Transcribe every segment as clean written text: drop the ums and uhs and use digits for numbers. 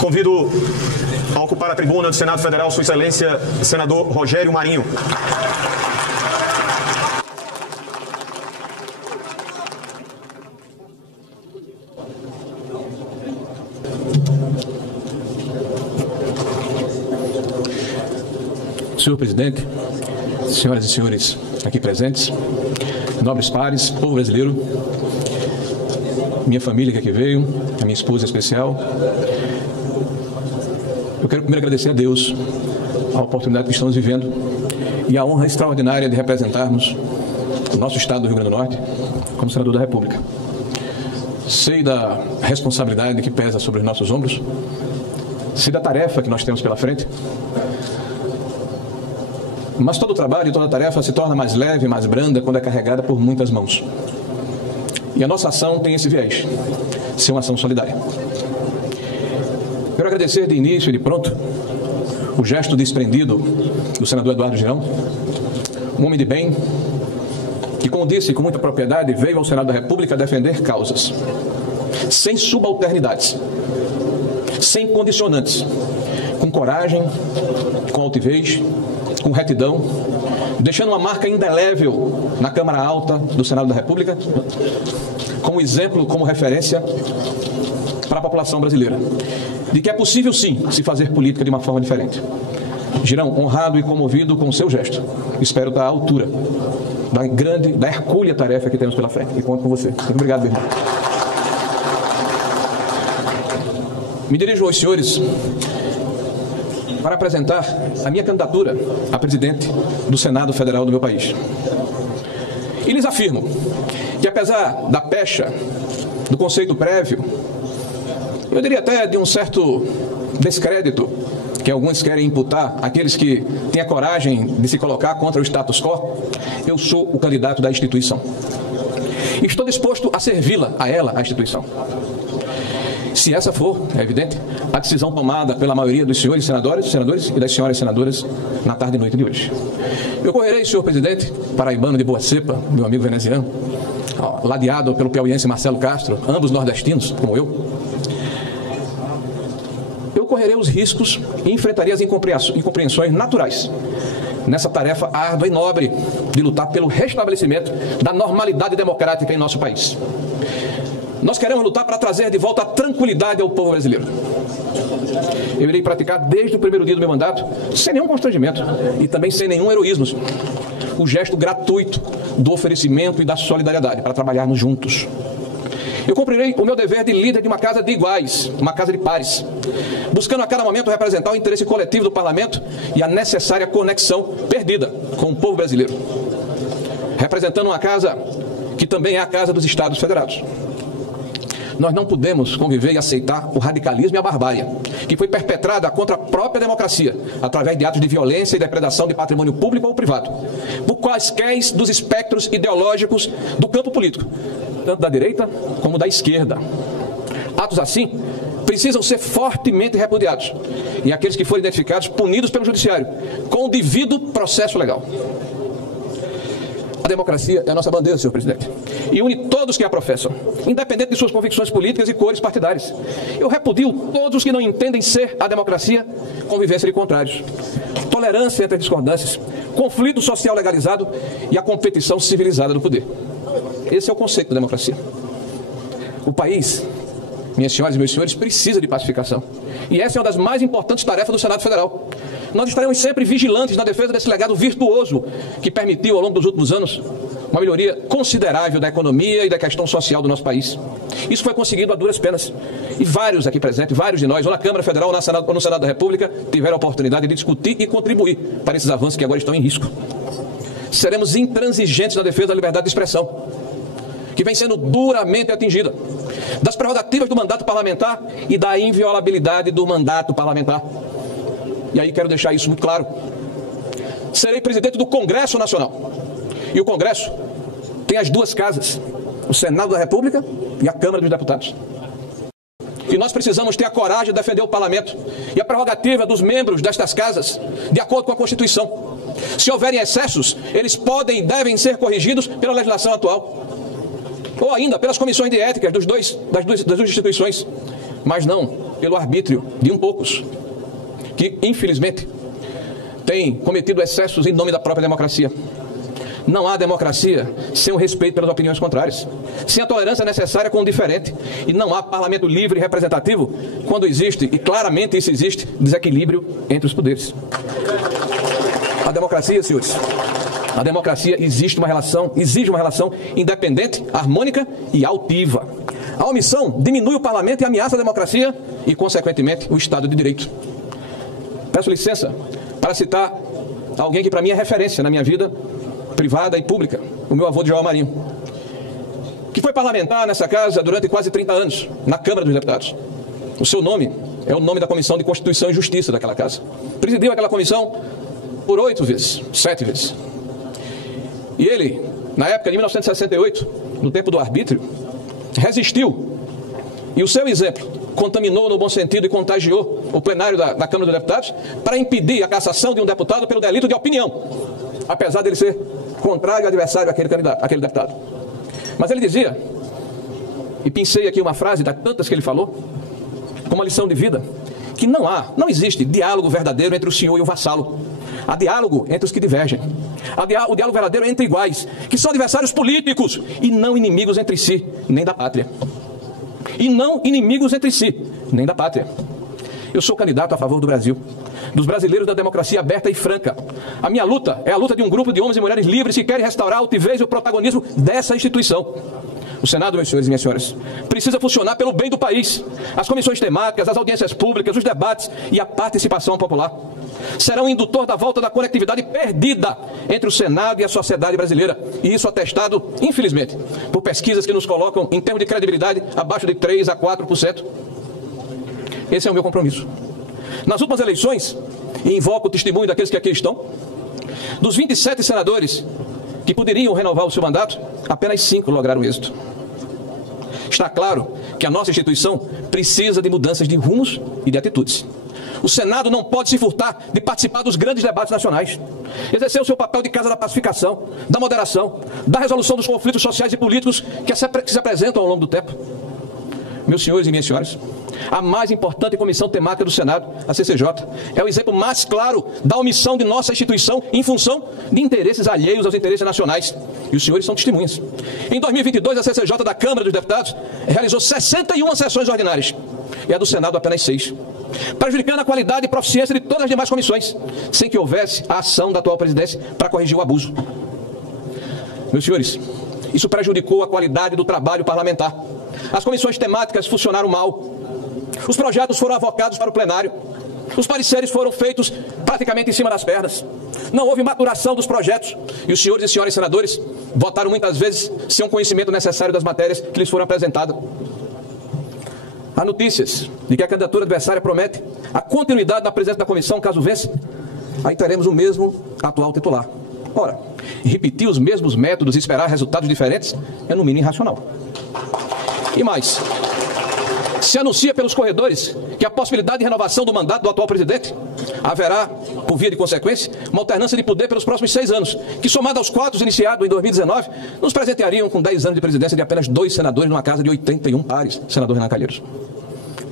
Convido a ocupar a tribuna do Senado Federal Sua Excelência, senador Rogério Marinho. Senhor presidente, senhoras e senhores aqui presentes, nobres pares, povo brasileiro, minha família que aqui veio, a minha esposa especial, eu quero primeiro agradecer a Deus a oportunidade que estamos vivendo e a honra extraordinária de representarmos o nosso estado do Rio Grande do Norte como senador da República. Sei da responsabilidade que pesa sobre os nossos ombros, sei da tarefa que nós temos pela frente, mas todo o trabalho e toda a tarefa se torna mais leve, mais branda quando é carregada por muitas mãos. E a nossa ação tem esse viés, ser uma ação solidária. Quero agradecer de início e de pronto o gesto desprendido do senador Eduardo Girão, um homem de bem, que, como disse com muita propriedade, veio ao Senado da República defender causas, sem subalternidades, sem condicionantes, com coragem, com altivez, com retidão, deixando uma marca indelével na Câmara Alta do Senado da República, como exemplo, como referência para a população brasileira, de que é possível sim se fazer política de uma forma diferente. Girão, honrado e comovido com o seu gesto, espero estar à altura da hercúlea tarefa que temos pela frente, e conto com você. Muito obrigado, meu irmão. Me dirijo aos senhores para apresentar a minha candidatura a presidente do Senado Federal do meu país. E lhes afirmo que, apesar da pecha, do conceito prévio, eu diria até de um certo descrédito que alguns querem imputar àqueles que têm a coragem de se colocar contra o status quo, eu sou o candidato da instituição. E estou disposto a servi-la, a ela, a instituição. Se essa for, é evidente, a decisão tomada pela maioria dos senhores senadores e das senhoras senadoras na tarde e noite de hoje. Eu correrei, senhor presidente, paraibano de boa cepa, meu amigo veneziano, ladeado pelo piauiense Marcelo Castro, ambos nordestinos, como eu. Eu correrei os riscos e enfrentarei as incompreensões naturais nessa tarefa árdua e nobre de lutar pelo restabelecimento da normalidade democrática em nosso país. Nós queremos lutar para trazer de volta a tranquilidade ao povo brasileiro. Eu irei praticar desde o primeiro dia do meu mandato, sem nenhum constrangimento e também sem nenhum heroísmo, o gesto gratuito do oferecimento e da solidariedade para trabalharmos juntos. Eu cumprirei o meu dever de líder de uma casa de iguais, uma casa de pares, buscando a cada momento representar o interesse coletivo do parlamento e a necessária conexão perdida com o povo brasileiro, representando uma casa que também é a casa dos Estados Federados. Nós não podemos conviver e aceitar o radicalismo e a barbárie, que foi perpetrada contra a própria democracia, através de atos de violência e depredação de patrimônio público ou privado, por quaisquer dos espectros ideológicos do campo político, tanto da direita como da esquerda. Atos assim precisam ser fortemente repudiados, e aqueles que forem identificados punidos pelo judiciário, com o devido processo legal. A democracia é a nossa bandeira, senhor presidente, e une todos que a professam, independente de suas convicções políticas e cores partidárias. Eu repudio todos os que não entendem ser a democracia convivência de contrários, tolerância entre discordâncias, conflito social legalizado e a competição civilizada do poder. Esse é o conceito da democracia. O país, minhas senhoras e meus senhores, precisa de pacificação. E essa é uma das mais importantes tarefas do Senado Federal. Nós estaremos sempre vigilantes na defesa desse legado virtuoso que permitiu, ao longo dos últimos anos, uma melhoria considerável da economia e da questão social do nosso país. Isso foi conseguido a duras penas. E vários aqui presentes, vários de nós, ou na Câmara Federal ou no Senado da República, tiveram a oportunidade de discutir e contribuir para esses avanços que agora estão em risco. Seremos intransigentes na defesa da liberdade de expressão, que vem sendo duramente atingida, das prerrogativas do mandato parlamentar e da inviolabilidade do mandato parlamentar. E aí quero deixar isso muito claro. Serei presidente do Congresso Nacional. E o Congresso tem as duas casas, o Senado da República e a Câmara dos Deputados. E nós precisamos ter a coragem de defender o parlamento e a prerrogativa dos membros destas casas, de acordo com a Constituição. Se houverem excessos, eles podem e devem ser corrigidos pela legislação atual, ou ainda pelas comissões de ética das duas instituições. Mas não pelo arbítrio de poucos, que, infelizmente, têm cometido excessos em nome da própria democracia. Não há democracia sem o respeito pelas opiniões contrárias, sem a tolerância necessária com o diferente. E não há parlamento livre e representativo quando existe, e claramente isso existe, desequilíbrio entre os poderes. A democracia, senhores, a democracia exige uma relação independente, harmônica e altiva. A omissão diminui o parlamento e ameaça a democracia e, consequentemente, o Estado de Direito. Peço licença para citar alguém que para mim é referência na minha vida privada e pública, o meu avô Djalma Marinho, que foi parlamentar nessa casa durante quase 30 anos, na Câmara dos Deputados. O seu nome é o nome da Comissão de Constituição e Justiça daquela casa. Presidiu aquela comissão por 7 vezes. E ele, na época de 1968, no tempo do arbítrio, resistiu. E o seu exemplo contaminou no bom sentido e contagiou o plenário da Câmara dos Deputados para impedir a cassação de um deputado pelo delito de opinião, apesar dele ser contrário e adversário àquele deputado. Mas ele dizia, e pensei aqui uma frase das tantas que ele falou, como uma lição de vida, que não existe diálogo verdadeiro entre o senhor e o vassalo. Há diálogo entre os que divergem. O diálogo verdadeiro é entre iguais, que são adversários políticos e não inimigos entre si, nem da pátria. E não inimigos entre si, nem da pátria. Eu sou candidato a favor do Brasil, dos brasileiros, da democracia aberta e franca. A minha luta é a luta de um grupo de homens e mulheres livres que querem restaurar a altivez e o protagonismo dessa instituição. O Senado, meus senhores e minhas senhoras, precisa funcionar pelo bem do país. As comissões temáticas, as audiências públicas, os debates e a participação popular serão um indutor da volta da conectividade perdida entre o Senado e a sociedade brasileira. E isso atestado, infelizmente, por pesquisas que nos colocam, em termos de credibilidade, abaixo de 3% a 4%. Esse é o meu compromisso. Nas últimas eleições, e invoco o testemunho daqueles que aqui estão, dos 27 senadores que poderiam renovar o seu mandato, apenas 5 lograram êxito. Está claro que a nossa instituição precisa de mudanças de rumos e de atitudes. O Senado não pode se furtar de participar dos grandes debates nacionais, exercer o seu papel de casa da pacificação, da moderação, da resolução dos conflitos sociais e políticos que se apresentam ao longo do tempo. Meus senhores e minhas senhoras, a mais importante comissão temática do Senado, a CCJ, é o exemplo mais claro da omissão de nossa instituição em função de interesses alheios aos interesses nacionais. E os senhores são testemunhas. Em 2022, a CCJ da Câmara dos Deputados realizou 61 sessões ordinárias e a do Senado apenas 6, prejudicando a qualidade e proficiência de todas as demais comissões, sem que houvesse a ação da atual presidência para corrigir o abuso. Meus senhores, isso prejudicou a qualidade do trabalho parlamentar. As comissões temáticas funcionaram mal. Os projetos foram avocados para o plenário. Os pareceres foram feitos praticamente em cima das pernas. Não houve maturação dos projetos. E os senhores e senhoras senadores votaram muitas vezes sem o conhecimento necessário das matérias que lhes foram apresentadas. Há notícias de que a candidatura adversária promete a continuidade da presidência da comissão, caso vença. Aí teremos o mesmo atual titular. Ora, repetir os mesmos métodos e esperar resultados diferentes é no mínimo irracional. E mais, se anuncia pelos corredores que a possibilidade de renovação do mandato do atual presidente haverá, por via de consequência, uma alternância de poder pelos próximos 6 anos, que somado aos 4 iniciados em 2019, nos presenteariam com 10 anos de presidência de apenas 2 senadores numa casa de 81 pares, senador Renan Calheiros.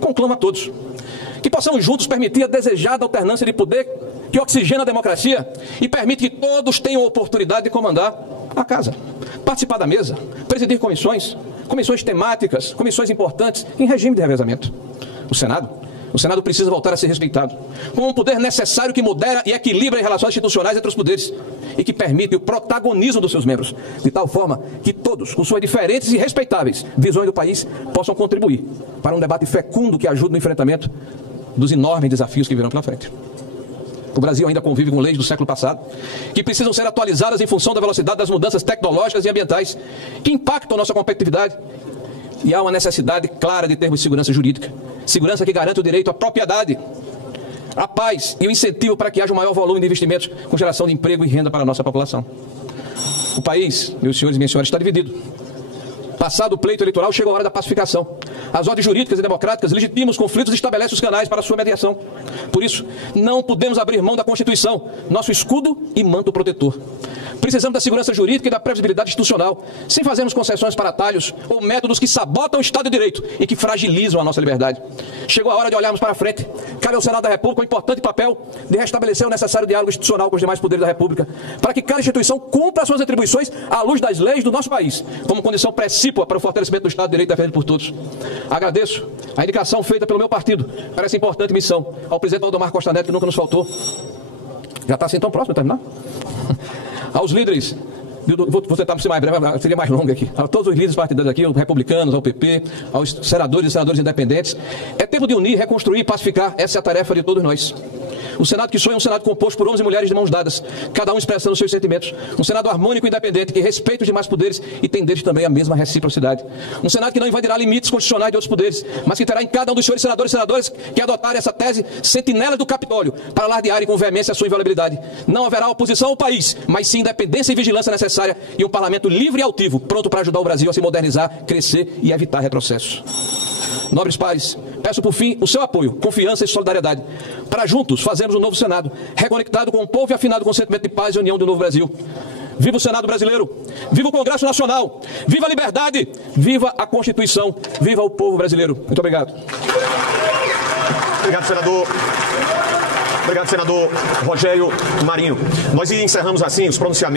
Conclamo a todos que possamos juntos permitir a desejada alternância de poder que oxigena a democracia e permite que todos tenham a oportunidade de comandar a casa, participar da mesa, presidir comissões temáticas, comissões importantes em regime de revezamento. O Senado precisa voltar a ser respeitado como um poder necessário que modera e equilibra as relações institucionais entre os poderes e que permite o protagonismo dos seus membros, de tal forma que todos, com suas diferentes e respeitáveis visões do país, possam contribuir para um debate fecundo que ajude no enfrentamento dos enormes desafios que virão pela frente. O Brasil ainda convive com leis do século passado, que precisam ser atualizadas em função da velocidade das mudanças tecnológicas e ambientais, que impactam a nossa competitividade. E há uma necessidade clara de termos segurança jurídica. Segurança que garante o direito à propriedade, à paz e o incentivo para que haja um maior volume de investimentos com geração de emprego e renda para a nossa população. O país, meus senhores e minhas senhoras, está dividido. Passado o pleito eleitoral, chegou a hora da pacificação. As ordens jurídicas e democráticas legitimam os conflitos e estabelecem os canais para a sua mediação. Por isso, não podemos abrir mão da Constituição, nosso escudo e manto protetor. Precisamos da segurança jurídica e da previsibilidade institucional, sem fazermos concessões para atalhos ou métodos que sabotam o Estado de Direito e que fragilizam a nossa liberdade. Chegou a hora de olharmos para frente. Cabe ao Senado da República o importante papel de restabelecer o necessário diálogo institucional com os demais poderes da República, para que cada instituição cumpra as suas atribuições à luz das leis do nosso país, como condição precípua para o fortalecimento do Estado de Direito defendido por todos. Agradeço a indicação feita pelo meu partido para essa importante missão, ao presidente Valdemar Costa Neto, que nunca nos faltou. Já está assim tão próximo de terminar? Aos líderes, vou tentar ser mais breve, seria mais longo aqui, a todos os líderes partidários aqui, os republicanos, ao PP, aos senadores e senadores independentes, é tempo de unir, reconstruir e pacificar. Essa é a tarefa de todos nós. O Senado que sonha é um Senado composto por homens e mulheres de mãos dadas, cada um expressando seus sentimentos. Um Senado harmônico e independente, que respeita os demais poderes e tem deles também a mesma reciprocidade. Um Senado que não invadirá limites constitucionais de outros poderes, mas que terá em cada um dos senhores senadores e senadoras que adotarem essa tese sentinela do Capitólio, para alardearem com veemência a sua inviolabilidade. Não haverá oposição ao país, mas sim independência e vigilância necessária e um parlamento livre e altivo, pronto para ajudar o Brasil a se modernizar, crescer e evitar retrocessos. Nobres pares, peço por fim o seu apoio, confiança e solidariedade, para juntos fazermos um novo Senado, reconectado com o povo e afinado com o sentimento de paz e união do novo Brasil. Viva o Senado brasileiro, viva o Congresso Nacional, viva a liberdade, viva a Constituição, viva o povo brasileiro. Muito obrigado. Obrigado, senador. Obrigado, senador Rogério Marinho. Nós encerramos assim os pronunciamentos.